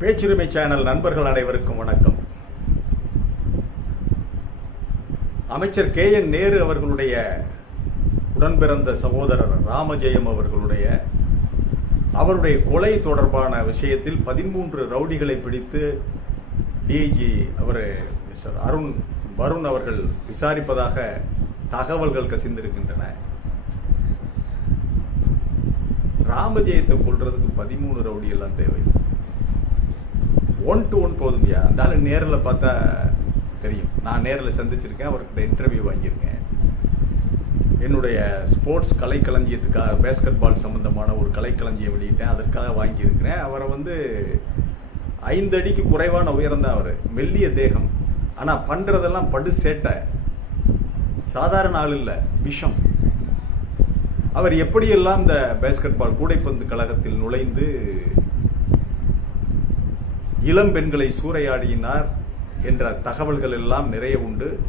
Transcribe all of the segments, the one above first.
பேச்சுரிமை channel நண்பர்கள் அனைவருக்கும் வணக்கம். அமைச்சர் கே என் நேரு அவர்களுடைய உடன்பிறந்த சகோதரர் ராமஜெயம் அவர்களுடைய அவருடைய கொலை தொடர்பான விஷயத்தில் பதிமூன்று ரவுடிகளை பிடித்து டிஐஜி அவர் மிஸ்டர் அருண் வருண் அவர்கள் விசாரிப்பதாக தகவல்கள் கசிந்திருக்கின்றன. ராமஜெயத்தை கொள்றதுக்கு பதிமூணு ரவுடி எல்லாம் தேவை. ஒன் டு ஒன் போதுமையா அந்த ஆளு நேரில் பார்த்தா தெரியும். நான் நேரில் சந்திச்சிருக்கேன் அவர்கிட்ட இன்டர்வியூ வாங்கியிருக்கேன். என்னுடைய ஸ்போர்ட்ஸ் கலைக்களஞ்சியத்துக்காக பேஸ்கெட் பால் சம்பந்தமான ஒரு கலைக்களஞ்சியம் வெளியிட்டேன். அதற்காக வாங்கியிருக்கிறேன். அவரை வந்து ஐந்து அடிக்கு குறைவான உயரம்தான் அவர். மெல்லிய தேகம். ஆனால் பண்ணுறதெல்லாம் படு சேட்டை. சாதாரண ஆள் இல்லை. விஷம். அவர் எப்படியெல்லாம் இந்த பேஸ்கெட் பால் கூடைப்பந்து கழகத்தில் நுழைந்து இளம் பெண்களை சூறையாடினார் என்ற தகவல்கள் எல்லாம் நிறைய உண்டு.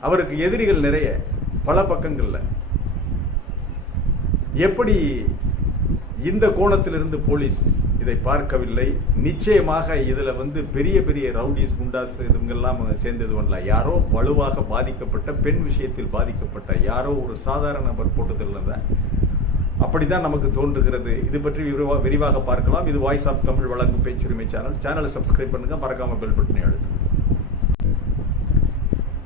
அவருக்கு எதிரிகள் நிறைய பல பக்கங்கள்ல. எப்படி இந்த கோணத்திலிருந்து போலீஸ் இதை பார்க்கவில்லை? நிச்சயமாக இதுல வந்து பெரிய பெரிய ரவுடிஸ் குண்டாஸ் இதுங்கெல்லாம் சேர்ந்தது வரல யாரோ வலுவாக பாதிக்கப்பட்ட பெண் விஷயத்தில் பாதிக்கப்பட்ட யாரோ ஒரு சாதாரண நபர் போட்டதில் அப்படிதான் நமக்கு தோன்றுகிறது. இது பற்றி விரிவாக பார்க்கலாம். இது வாய்ஸ் ஆஃப் தமிழ் வழங்கும் பேச்சுரிமை சேனல் சேனலை சப்ஸ்கிரைப் பண்ணுங்க. மறக்காம பெல் பட்டனை அழுத்துங்க.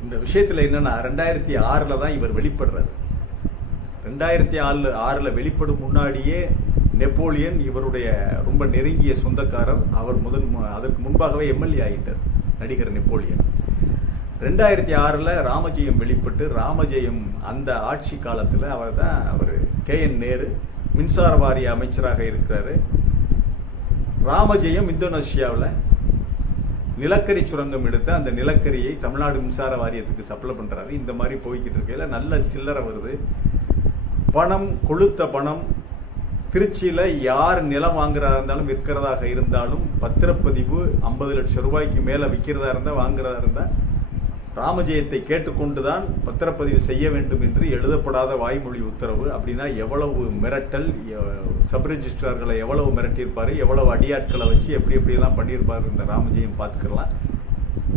இந்த விஷயத்துல என்னன்னா ரெண்டாயிரத்தி ஆறுல தான் இவர் வெளிப்படுறாரு. ரெண்டாயிரத்தி ஆறு ஆறுல வெளிப்படும் முன்னாடியே நெப்போலியன் இவருடைய ரொம்ப நெருங்கிய சொந்தக்காரர். அவர் முதல் அதற்கு முன்பாகவே எம்எல்ஏ ஆகிட்டார் நடிகர் நெப்போலியன். ரெண்டாயிரத்தி ஆறில் ராமஜெயம் வெளிப்பட்டு ராமஜெயம் அந்த ஆட்சி காலத்தில் அவர் தான் அவர் கே என் நேரு மின்சார வாரிய அமைச்சராக இருக்கிறாரு. ராமஜெயம் இந்தோனேஷியாவில் நிலக்கரி சுரங்கம் எடுத்து அந்த நிலக்கரியை தமிழ்நாடு மின்சார வாரியத்துக்கு சப்ளை பண்ணுறாரு இந்த மாதிரி போய்கிட்டு இருக்கையில் நல்ல சில்லறை வருது. பணம் கொளுத்த பணம் திருச்சியில் யார் நிலம் வாங்குறதா இருந்தாலும் விற்கிறதாக இருந்தாலும் பத்திரப்பதிவு ஐம்பது லட்சம் ரூபாய்க்கு மேலே விற்கிறதா இருந்தால் வாங்குறதா இருந்தால் ராமஜெயத்தை கேட்டுக்கொண்டுதான் பத்திரப்பதிவு செய்ய வேண்டும் என்று எழுதப்படாத வாய்மொழி உத்தரவு. அப்படின்னா எவ்வளவு மிரட்டல் எ- சப் ரெஜிஸ்ட்ரார்களை எவ்வளவு மிரட்டியிருப்பாரு எவ்வளவு அடியாட்களை வச்சு எப்படி எப்படியெல்லாம் பண்ணியிருப்பாரு இந்த ராமஜெயம் பார்த்துக்கலாம்.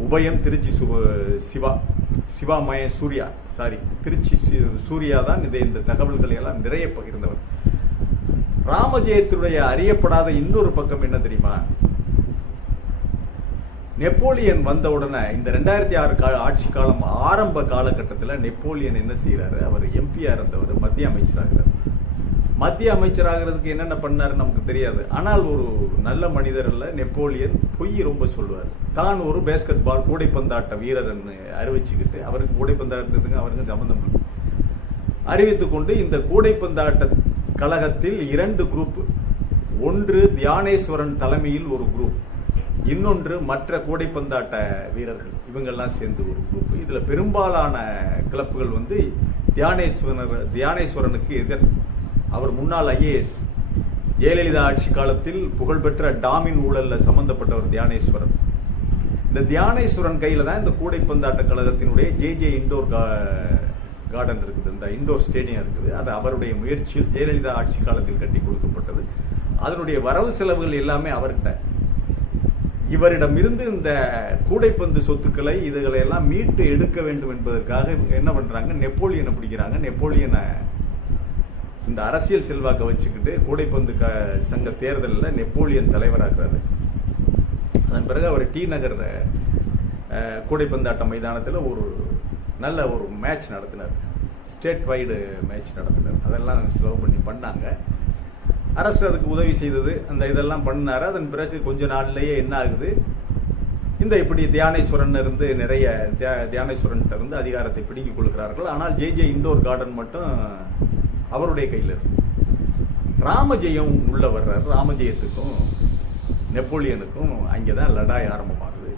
உபயம் திருச்சி சு- சிவா சிவா மய சூர்யா சாரி திருச்சி சூர்யா தான் இதை இந்த தகவல்களை எல்லாம் நிறைய பகிர்ந்தவர். ராமஜெயத்துடைய அறியப்படாத இன்னொரு பக்கம் என்ன தெரியுமா? நெப்போலியன் வந்த உடனே இந்த ரெண்டாயிரத்தி ஆறு கால ஆட்சி காலம் ஆரம்ப காலகட்டத்தில் நெப்போலியன் என்ன செய்கிறாரு அவர் எம்பியாக இருந்தவர் மத்திய அமைச்சராகிறார். மத்திய அமைச்சராகிறதுக்கு என்னென்ன பண்ணார் நமக்கு தெரியாது. ஆனால் ஒரு நல்ல மனிதர் நெப்போலியன் பொய் ரொம்ப சொல்லுவார். தான் ஒரு பேஸ்கெட் பால் கூடைப்பந்தாட்ட வீரர்னு அறிவிச்சுக்கிட்டு அவருக்கு கூடைப்பந்தாட்டத்துக்கு அவருக்கு சம்மந்தம் இல்லை. அறிவித்துக் கொண்டு இந்த கூடைப்பந்தாட்ட கழகத்தில் இரண்டு குரூப் ஒன்று தியானேஸ்வரன் தலைமையில் ஒரு குரூப் இன்னொன்று மற்ற கூடைப்பந்தாட்ட வீரர்கள் இவங்கெல்லாம் சேர்ந்து ஒரு குரூப் இதில் பெரும்பாலான கிளப்புகள் வந்து தியானேஸ்வரர் தியானேஸ்வரனுக்கு எதிர். அவர் முன்னாள் ஐஏஎஸ் ஜெயலலிதா ஆட்சி காலத்தில் புகழ்பெற்ற டாமின் ஊழலில் சம்பந்தப்பட்டவர் தியானேஸ்வரன். இந்த தியானேஸ்வரன் கையில் தான் இந்த கூடைப்பந்தாட்ட கழகத்தினுடைய ஜே ஜே இண்டோர் கார்டன் இருக்குது. இந்த இண்டோர் ஸ்டேடியம் இருக்குது. அது அவருடைய முயற்சியில் ஜெயலலிதா ஆட்சி காலத்தில் கட்டி கொடுக்கப்பட்டது. அதனுடைய வரவு செலவுகள் எல்லாமே அவர்கிட்ட. இவரிடமிருந்து இந்த கூடைப்பந்து சொத்துக்களை இதுகளை எல்லாம் மீட்டு எடுக்க வேண்டும் என்பதற்காக இவங்க என்ன பண்றாங்க? நெப்போலியனை பிடிக்கிறாங்க. நெப்போலியனை இந்த அரசியல் செல்வாக்கை வச்சுக்கிட்டு கூடைப்பந்து க சங்க தேர்தலில் நெப்போலியன் தலைவராகிறாரு அதன் பிறகு அவர் டி நகர் கூடைப்பந்தாட்ட மைதானத்தில் ஒரு நல்ல ஒரு மேட்ச் நடத்தினார். ஸ்டேட் வைடு மேட்ச் நடத்தினார். அதெல்லாம் செலவு பண்ணி பண்ணாங்க. அரசு அதுக்கு உதவி செய்தது. அந்த இதெல்லாம் பண்ணார் அதன் பிறகு கொஞ்ச நாள்லேயே என்ன ஆகுது? இந்த இப்படி தியானேஸ்வரன் இருந்து நிறைய தியா- தியானேஸ்வரன்ட்ட இருந்து அதிகாரத்தை பிடுங்கிக் கொள்கிறார்கள். ஆனால் ஜே ஜே இண்டோர் கார்டன் மட்டும் அவருடைய கையில் இருக்கு. ராமஜெயம் உள்ள வர்றார். ராமஜெயத்துக்கும் நெப்போலியனுக்கும் அங்கே தான் லடாய் ஆரம்பமாகுது.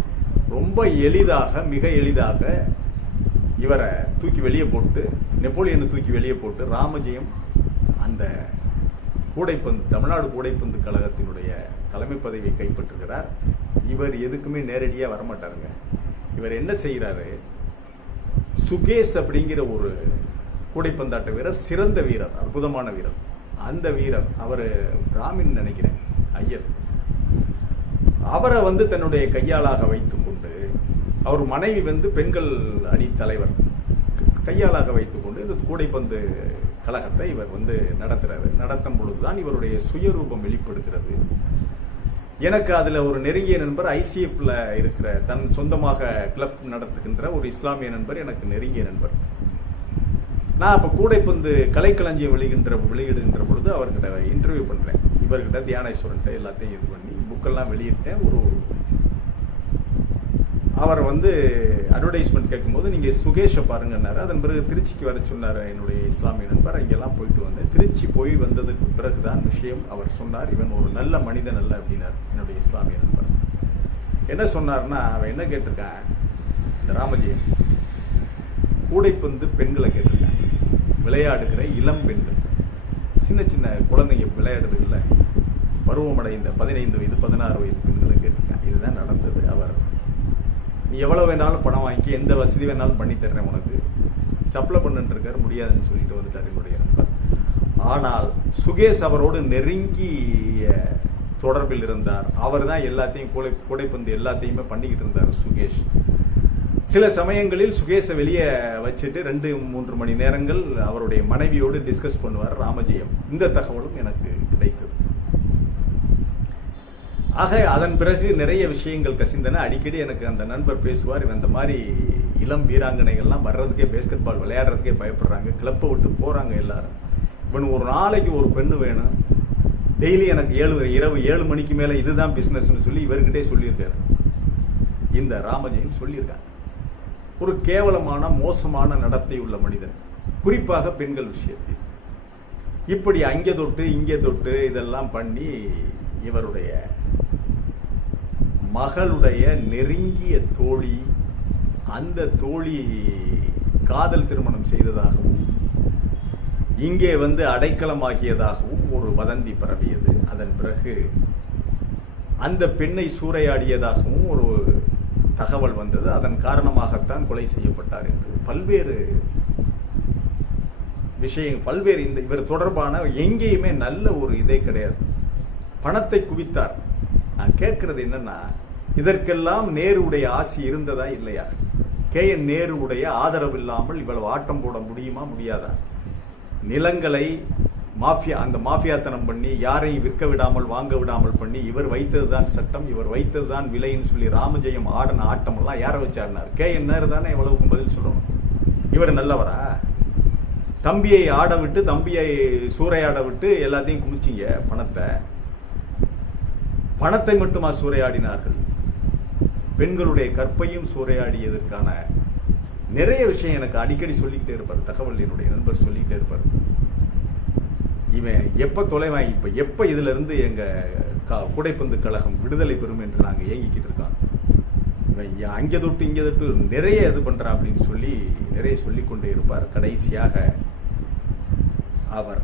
ரொம்ப எளிதாக மிக எளிதாக இவரை தூக்கி வெளியே போட்டு நெப்போலியனை தூக்கி வெளியே போட்டு ராமஜெயம் அந்த கூடைப்பந்து தமிழ்நாடு கூடைப்பந்து கழகத்தினுடைய தலைமை பதவியை கைப்பற்றுகிறார். இவர் எதுக்குமே நேரடியாக வரமாட்டாருங்க. இவர் என்ன செய்கிறாரு சுகேஷ் அப்படிங்கிற ஒரு கூடைப்பந்தாட்ட வீரர் சிறந்த வீரர் அற்புதமான வீரர். அந்த வீரர் அவர் பிராமின் நினைக்கிறேன் ஐயர். அவரை வந்து தன்னுடைய கையாளாக வைத்துக்கொண்டு அவர் மனைவி வந்து பெண்கள் அணி தலைவர். கையாளாக வைத்துக்கொண்டு இந்த கூடைப்பந்து கழகத்தை இவர் வந்து நடத்துறாரு. நடத்தும் பொழுதுதான் இவருடைய சுயரூபம் வெளிப்படுகிறது. எனக்கு அதுல ஒரு நெருங்கிய நண்பர் ஐசிஎஃப்ல இருக்கிற தன் சொந்தமாக கிளப் நடத்துகின்ற ஒரு இஸ்லாமிய நண்பர் எனக்கு நெருங்கிய நண்பர். நான் அப்போ கூடைப்பந்து கலைக்களஞ்சியம் வெளியிடுகின்ற வெளியிடுகின்ற பொழுது அவர்கிட்ட இன்டர்வியூ பண்றேன். இவர்கிட்ட தியானேஸ்வரன்ட்ட எல்லாத்தையும் இது பண்ணி புக்கெல்லாம் வெளியிட்டேன். ஒரு அவர் வந்து அட்வர்டைஸ்மெண்ட் கேட்கும்போது நீங்கள் சுகேஷை பாருங்கன்னாரு. அதன் பிறகு திருச்சிக்கு வர சொன்னார் என்னுடைய இஸ்லாமிய நண்பர். இங்கெல்லாம் போயிட்டு வந்தேன். திருச்சி போய் வந்ததுக்கு பிறகு தான் விஷயம் அவர் சொன்னார். இவன் ஒரு நல்ல மனிதன் அல்ல அப்படின்னார் என்னுடைய இஸ்லாமிய நண்பர். என்ன சொன்னார்னா அவன் என்ன கேட்டிருக்கான்? இந்த ராமஜெயம். கூடைப்பந்து பெண்களை கேட்டிருக்கான். விளையாடுகிற இளம் பெண்கள். சின்ன சின்ன குழந்தைங்க விளையாடுறது இல்லை. பருவமடைந்த பதினைந்து வயது பதினாறு வயது பெண்களை கேட்டிருக்கான். இதுதான் நடந்தது. அவர் நீ எவ்வளோ வேணாலும் பணம் வாங்கி எந்த வசதி வேணாலும் பண்ணி தர்றேன் உனக்கு. சப்ளை பண்ணிட்டு முடியாதுன்னு சொல்லிட்டு வந்துட்டார் என்னுடைய நண்பர். ஆனால் சுகேஷ் அவரோடு நெருங்கிய தொடர்பில் இருந்தார். அவர் தான் எல்லாத்தையும் கூடை கூடைப்பந்து எல்லாத்தையுமே பண்ணிக்கிட்டு இருந்தார் சுகேஷ். சில சமயங்களில் சுகேஷை வெளியே வச்சுட்டு ரெண்டு மூன்று மணி நேரங்கள் அவருடைய மனைவியோடு டிஸ்கஸ் பண்ணுவார் ராமஜெயம். இந்த தகவலும் எனக்கு கிடைத்தது. ஆக அதன் பிறகு நிறைய விஷயங்கள் கசிந்தன. அடிக்கடி எனக்கு அந்த நண்பர் பேசுவார் இவன் இந்த மாதிரி இளம் வீராங்கனைகள்லாம் வர்றதுக்கே பேஸ்கெட் பால் விளையாடுறதுக்கே பயப்படுறாங்க. கிளப்பை விட்டு போகிறாங்க எல்லாரும். இவன் ஒரு நாளைக்கு ஒரு பெண்ணு வேணும். டெய்லி எனக்கு ஏழு இரவு ஏழு மணிக்கு மேலே இதுதான் பிஸ்னஸ்னு சொல்லி இவர்கிட்டே சொல்லியிருக்காரு. இந்த ராமஜெயின் சொல்லியிருக்காங்க. ஒரு கேவலமான மோசமான நடத்தை உள்ள மனிதன். குறிப்பாக பெண்கள் விஷயத்தில். இப்படி அங்கே தொட்டு இங்கே தொட்டு இதெல்லாம் பண்ணி இவருடைய மகளுடைய நெருங்கிய தோழி அந்த தோழி காதல் திருமணம் செய்ததாகவும் இங்கே வந்து அடைக்கலமாகியதாகவும் ஒரு வதந்தி பரவியது. அதன் பிறகு அந்த பெண்ணை சூறையாடியதாகவும் ஒரு தகவல் வந்தது. அதன் காரணமாகத்தான் கொலை செய்யப்பட்டார் என்று. பல்வேறு விஷயம் பல்வேறு இந்த இவர் தொடர்பான எங்கேயுமே நல்ல ஒரு இதே கிடையாது. பணத்தை குவித்தார். நான் கேட்கறது என்னன்னா இதற்கெல்லாம் நேருடைய ஆசி இருந்ததா இல்லையா? கே. என். நேருடைய ஆதரவு இல்லாமல் இவ்வளவு ஆட்டம் போட முடியுமா முடியாதா? நிலங்களை மாஃபியா அந்த மாஃபியாத்தனம் பண்ணி யாரையும் விற்க விடாமல் வாங்க விடாமல் பண்ணி இவர் வைத்ததுதான் சட்டம் இவர் வைத்ததுதான் விலைன்னு சொல்லி ராமஜெயம் ஆடின ஆட்டம் எல்லாம் யாரை வச்சாருனார் கே. என். நேரு தானே எவ்வளவுக்கும் பதில் சொல்லணும். இவர் நல்லவரா? தம்பியை ஆட விட்டு தம்பியை சூறையாட விட்டு எல்லாத்தையும் குமிச்சிங்க பணத்தை. பணத்தை மட்டுமா சூறையாடினார்கள்? பெண்களுடைய கற்பையும் சூறையாடியதற்கான நிறைய விஷயம் எனக்கு அடிக்கடி சொல்லிக்கிட்டே இருப்பார். தகவல் என்னுடைய நண்பர் சொல்லிக்கிட்டே இருப்பார். இவன் எப்ப தொலைவான் இப்ப எப்ப இதுல இருந்து எங்க க- கூடைப்பந்து கழகம் விடுதலை பெறும் என்று நாங்க ஏங்கிக்கிட்டு இருக்கோம். இவன் அங்கே அங்க தொட்டு இங்க தொட்டு நிறைய இது பண்ணுறான் அப்படின்னு சொல்லி நிறைய சொல்லிக்கொண்டே இருப்பார். கடைசியாக அவர்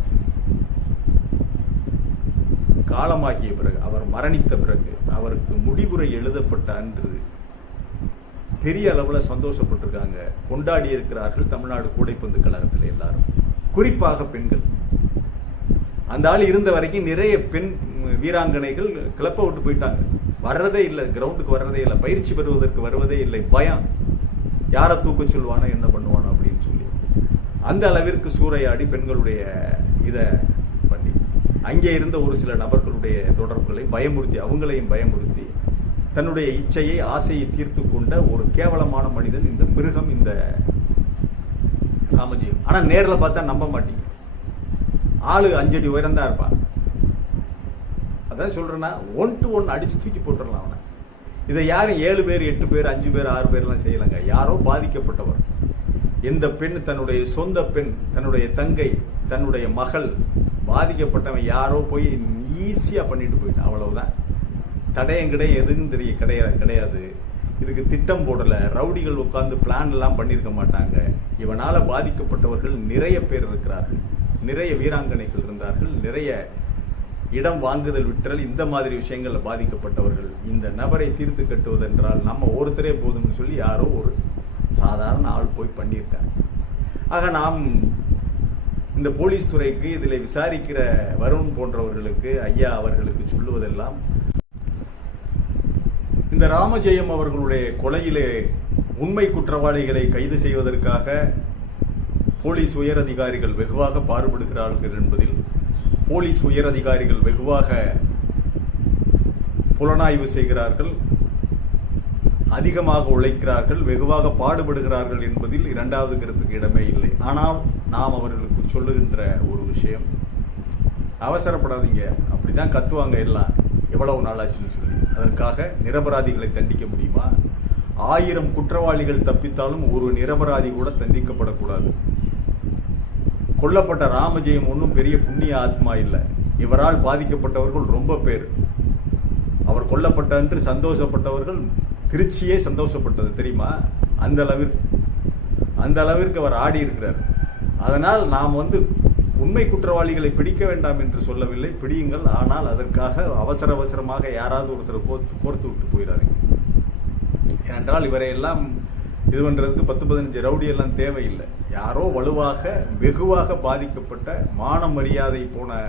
காலமாகிய பிறகு அவர் மரணித்த பிறகு அவருக்கு முடிவுரை எழுதப்பட்ட அன்று பெரிய அளவில் சந்தோஷப்பட்டிருக்காங்க. கொண்டாடி இருக்கிறார்கள் தமிழ்நாடு கூடைப்பந்து கழகத்தில் எல்லாரும். குறிப்பாக பெண்கள். அந்த ஆள் இருந்த வரைக்கும் நிறைய பெண் வீராங்கனைகள் கிளப்ப விட்டு போயிட்டாங்க. வர்றதே இல்லை கிரவுண்டுக்கு வர்றதே இல்லை பயிற்சி பெறுவதற்கு வருவதே இல்லை பயம். யாரை தூக்க சொல்லுவானோ என்ன பண்ணுவானோ அப்படின்னு சொல்லி. அந்த அளவிற்கு சூறையாடி பெண்களுடைய இதை அங்கே இருந்த ஒரு சில நபர்களுடைய தொடர்புகளை பயமுறுத்தி அவங்களையும் பயமுறுத்தி தன்னுடைய இச்சையை ஆசையை தீர்த்து கொண்ட ஒரு கேவலமான மனிதன் இந்த மிருகம் இந்த ராமஜெயம். ஆனால் நேரில் பார்த்தா நம்ப மாட்டீங்க. ஆளு அஞ்சடி உயரந்தா இருப்பான். அதான் சொல்றேன்னா ஒன் டு ஒன் அடிச்சு தூக்கி போட்டுடலாம் அவனை. இதை யாரும் ஏழு பேர் எட்டு பேர் அஞ்சு பேர் ஆறு பேர்லாம் செய்யலங்க. யாரோ பாதிக்கப்பட்டவர். எந்த பெண் தன்னுடைய சொந்த பெண் தன்னுடைய தங்கை தன்னுடைய மகள் பாதிக்கப்பட்டவன் யாரோ போய் ஈஸியாக பண்ணிட்டு போயிட்டான். அவ்வளவுதான். தடையும் கிடையாது எதுவும் தெரிய கிடையாது கிடையாது. இதுக்கு திட்டம் போடல. ரவுடிகள் உட்காந்து பிளான் எல்லாம் பண்ணியிருக்க மாட்டாங்க. இவனால் பாதிக்கப்பட்டவர்கள் நிறைய பேர் இருக்கிறார்கள். நிறைய வீராங்கனைகள் இருந்தார்கள். நிறைய இடம் வாங்குதல் விற்றல் இந்த மாதிரி விஷயங்கள்ல பாதிக்கப்பட்டவர்கள். இந்த நபரை தீர்த்து கட்டுவதென்றால் நம்ம ஒருத்தரே போதும்னு சொல்லி யாரோ ஒரு சாதாரண ஆள் போய் பண்ணியிருக்காங்க ஆக நாம் இந்த போலீஸ் துறைக்கு இதில் விசாரிக்கிற வருண் போன்றவர்களுக்கு ஐயா அவர்களுக்கு சொல்லுவதெல்லாம் இந்த ராமஜெயம் அவர்களுடைய கொலையிலே உண்மை குற்றவாளிகளை கைது செய்வதற்காக போலீஸ் உயர் அதிகாரிகள் வெகுவாக பாடுபடுகிறார்கள் என்பதில் போலீஸ் உயர் அதிகாரிகள் வெகுவாக புலனாய்வு செய்கிறார்கள் அதிகமாக உழைக்கிறார்கள் வெகுவாக பாடுபடுகிறார்கள் என்பதில் இரண்டாவது கருத்துக்கு இடமே இல்லை. ஆனால் நாம் அவர்களுக்கு சொல்லுகின்ற ஒரு விஷயம். அவசரப்படாதீங்க. அப்படிதான் கத்துவாங்க எல்லாம். எவ்வளவு நாளாச்சுன்னு சொல்லி. அதற்காக நிரபராதிகளை தண்டிக்க முடியுமா? ஆயிரம் குற்றவாளிகள் தப்பித்தாலும் ஒரு நிரபராதி கூட தண்டிக்கப்படக்கூடாது. கொல்லப்பட்ட ராமஜெயம் ஒன்றும் பெரிய புண்ணிய ஆத்மா இல்லை. இவரால் பாதிக்கப்பட்டவர்கள் ரொம்ப பேர். அவர் கொல்லப்பட்ட என்று சந்தோஷப்பட்டவர்கள் திருச்சியே சந்தோஷப்பட்டது தெரியுமா? அந்த அளவிற்கு. அந்த அளவிற்கு அவர் ஆடி இருக்கிறார். அதனால் நாம் வந்து உண்மை குற்றவாளிகளை பிடிக்க வேண்டாம் என்று சொல்லவில்லை. பிடியுங்கள். ஆனால் அதற்காக அவசர அவசரமாக யாராவது ஒருத்தர் கோர்த்து கோர்த்து விட்டு போயிடாதீங்க. ஏனென்றால் இவரை எல்லாம் இது பண்ணுறதுக்கு பத்து பதினஞ்சு ரவுடி எல்லாம் தேவையில்லை. யாரோ வலுவாக வெகுவாக பாதிக்கப்பட்ட மான மரியாதை போன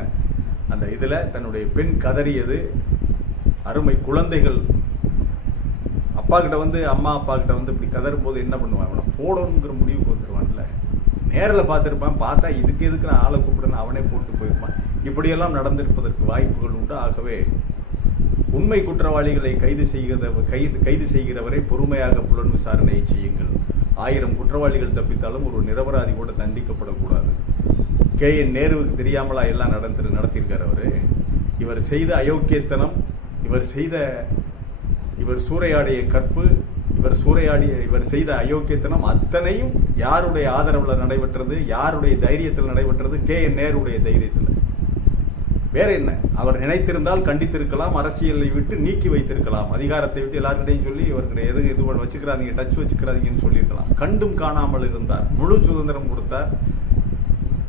அந்த இதில் தன்னுடைய பெண் கதறியது. அருமை குழந்தைகள். அப்பா கிட்ட வந்து அம்மா அப்பா கிட்ட வந்து இப்படி கதறும் போது என்ன பண்ணுவான் அவனை போடணுங்கிற முடிவுக்கு வந்துருவான்ல நேரில் பார்த்துருப்பான் பார்த்தா இதுக்கு எதுக்கு நான் ஆளை கூப்பிடுன்னு அவனே போட்டு போயிருப்பான். இப்படியெல்லாம் நடந்திருப்பதற்கு வாய்ப்புகள் உண்டு. ஆகவே உண்மை குற்றவாளிகளை கைது செய்கிற கைது கைது செய்கிறவரை பொறுமையாக புலன் விசாரணையை செய்யுங்கள். ஆயிரம் குற்றவாளிகள் தப்பித்தாலும் ஒரு நிரபராதி கூட தண்டிக்கப்படக்கூடாது. கே. என். நேருவுக்கு தெரியாமலா எல்லாம் நடந்து நடத்தியிருக்கார் அவர். இவர் செய்த அயோக்கியத்தனம் இவர் செய்த இவர் சூறையாடிய கற்பு இவர் சூறையாடி இவர் செய்த அயோக்கியத்தனம் அத்தனையும் யாருடைய ஆதரவுல நடைபெற்றது யாருடைய தைரியத்தில் நடைபெற்றது? கே. என். நேருடைய தைரியத்தில். வேற என்ன? அவர் நினைத்திருந்தால் கண்டித்திருக்கலாம் அரசியலை விட்டு நீக்கி வைத்திருக்கலாம். அதிகாரத்தை விட்டு எல்லார்கிட்டையும் சொல்லி இவர்கிட்ட எது இது வச்சுக்கிறாதீங்க டச் வச்சுக்கிறாதீங்கன்னு சொல்லியிருக்கலாம். கண்டும் காணாமல் இருந்தார். முழு சுதந்திரம் கொடுத்தார்.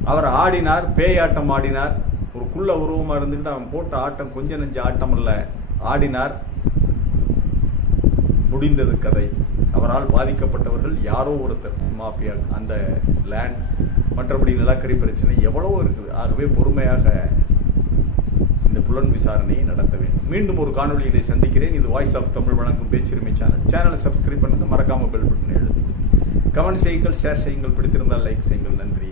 அவர் ஆடினார் பேயாட்டம் ஆடினார். ஒரு குள்ள உருவமாக இருந்துட்டு அவன் போட்ட ஆட்டம் கொஞ்ச நெஞ்ச ஆட்டம் இல்லை ஆடினார். முடிந்தது கதை. அவரால் பாதிக்கப்பட்டவர்கள் யாரோ ஒருத்தர். மாஃபியா அந்த லேண்ட் மற்றபடி நிலக்கரி பிரச்சனை எவ்வளவோ இருக்குது. ஆகவே பொறுமையாக இந்த புலன் விசாரணையை நடத்த வேண்டும். மீண்டும் ஒரு காணொலியிலே சந்திக்கிறேன். இது வாய்ஸ் ஆஃப் தமிழ் வழங்கும் பேச்சுரிமை சேனல். சேனலை சப்ஸ்கிரைப் பண்ணுங்க. மறக்காமல் பெல் பட்டன் எழுது கமெண்ட் செய்யுங்கள் ஷேர் செய்யுங்கள். பிடித்திருந்தால் லைக் செய்யுங்கள். நன்றி.